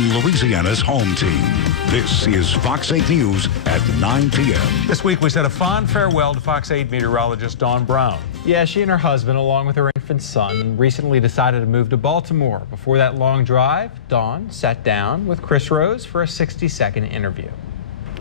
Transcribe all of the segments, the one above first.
from Louisiana's home team. This is Fox 8 News at 9 p.m. This week we said a fond farewell to Fox 8 meteorologist Dawn Brown. Yeah, she and her husband, along with her infant son, recently decided to move to Baltimore. Before that long drive, Dawn sat down with Chris Rose for a 60-second interview.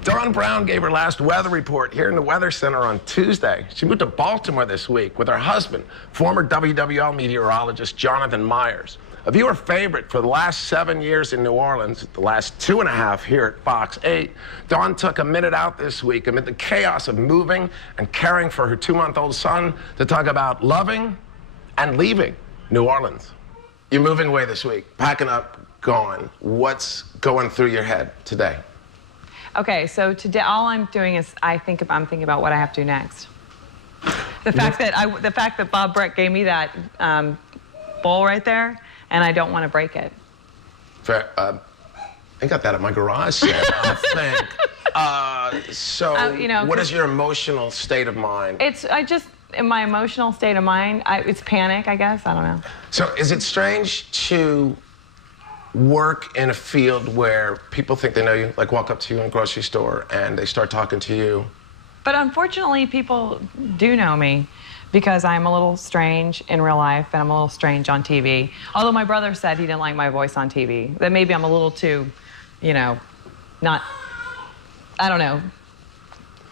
Dawn Brown gave her last weather report here in the Weather Center on Tuesday. She moved to Baltimore this week with her husband, former WWL meteorologist Jonathan Myers. A viewer favorite for the last 7 years in New Orleans, the last 2.5 here at Fox 8, Dawn took a minute out this week amid the chaos of moving and caring for her 2-month-old son to talk about loving and leaving New Orleans. You're moving away this week, packing up, gone. What's going through your head today? Okay, so today all I'm doing is I'm thinking about what I have to do next. The fact that Bob Brett gave me that bowl right there, and I don't want to break it. Fair. I got that at my garage sale, I think. So, what is your emotional state of mind? In my emotional state of mind, it's panic, I guess. I don't know. So, is it strange to work in a field where people think they know you, like walk up to you in a grocery store and they start talking to you? But unfortunately, people do know me because I'm a little strange in real life and I'm a little strange on TV. Although my brother said he didn't like my voice on TV, that maybe I'm a little too, not, I don't know,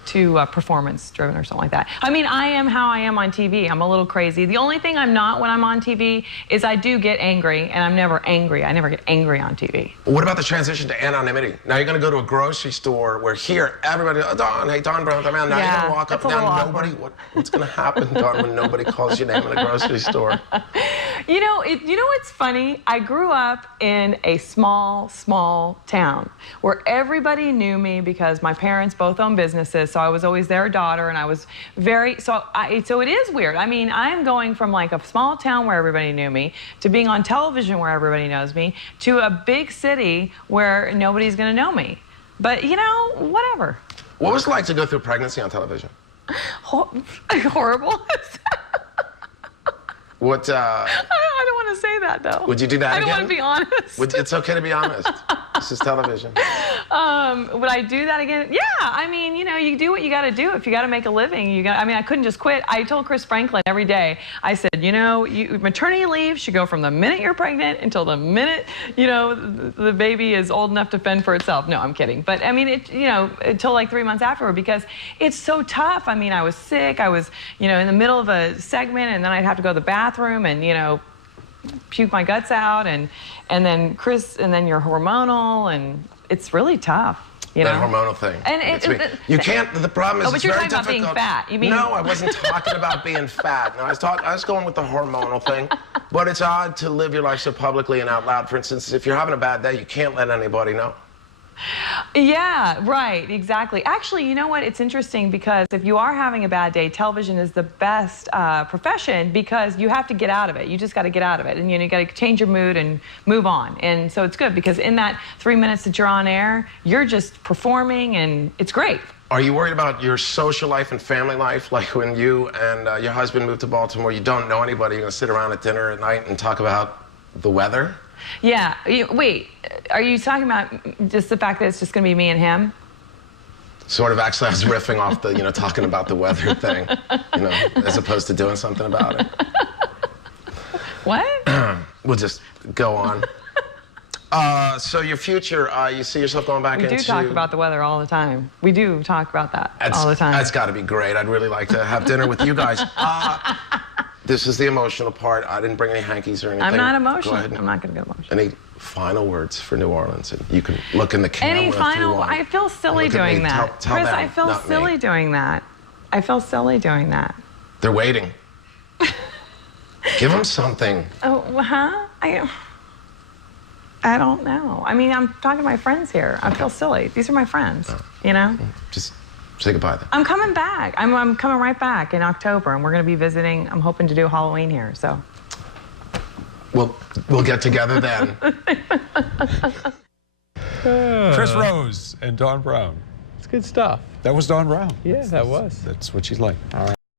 too performance-driven or something like that. I mean, I am how I am on TV. I'm a little crazy. The only thing I'm not when I'm on TV is I do get angry, and I'm never angry. I never get angry on TV. What about the transition to anonymity? Now you're going to go to a grocery store where here everybody, oh, Dawn, hey, Dawn Brown, man. Now you're going to walk up and down. What's going to happen, Dawn, when nobody calls your name in a grocery store? You know what's funny? I grew up in a small town where everybody knew me because my parents both owned businesses. So I was always their daughter, and I was so it is weird. I mean, I'm going from like a small town where everybody knew me to being on television where everybody knows me to a big city where nobody's going to know me. But, whatever. What was it like to go through pregnancy on television? Horrible. What, I don't want to say that, though. Would you do that again? I don't want to be honest. It's okay to be honest. This is television. Would I do that again? Yeah, I mean, you do what you got to do. If you got to make a living, I couldn't just quit. I told Chris Franklin every day, I said, maternity leave should go from the minute you're pregnant until the minute, the baby is old enough to fend for itself. No, I'm kidding. But I mean, until like 3 months afterward, because it's so tough. I mean, I was sick. I was, in the middle of a segment, and then I'd have to go to the bathroom and, puke my guts out, and then you're hormonal, and it's really tough. That hormonal thing. And you can't. The problem is, but you're talking about being fat. You mean? No, I wasn't talking about being fat. No, I was going with the hormonal thing. But it's odd to live your life so publicly and out loud. For instance, if you're having a bad day, you can't let anybody know. Yeah, right, exactly. Actually, you know what? It's interesting because if you are having a bad day, television is the best profession because you have to get out of it. You just got to get out of it, and you got to change your mood and move on. And so it's good because in that 3 minutes that you're on air, you're just performing, and it's great. Are you worried about your social life and family life? Like when you and your husband moved to Baltimore, you don't know anybody. You're going to sit around at dinner at night and talk about the weather? Yeah. Wait, are you talking about just the fact that it's just going to be me and him? Sort of. Actually, I was riffing off the, talking about the weather thing, as opposed to doing something about it. What? We'll just go on. So your future, you see yourself going back into... We do talk about the weather all the time. We do talk about that all the time. That's got to be great. I'd really like to have dinner with you guys. This is the emotional part. I didn't bring any hankies or anything. I'm not emotional. I'm not going to get emotional. Any final words for New Orleans? And you can look in the camera. Any final? I feel silly doing that. Tell Chris, them, I feel silly doing that. I feel silly doing that. They're waiting. Give them something. Oh, huh? I don't know. I mean, I'm talking to my friends here. I feel silly. These are my friends, Just say goodbye then. I'm coming back. I'm coming right back in October, and we're going to be visiting. I'm hoping to do Halloween here, so. We'll get together then. Chris Rose and Dawn Brown. It's good stuff. That was Dawn Brown. Yeah, that was. That's what she's like. All right.